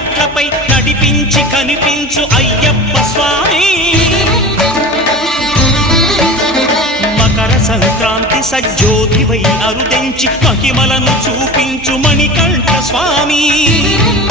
మెట్లపై నడిపించి కనిపించు అయ్యప్ప స్వామి మకర సంక్రాంతి సజ్జోతివై అరుదెంచి మహిమలను చూపించు మణికంఠ స్వామి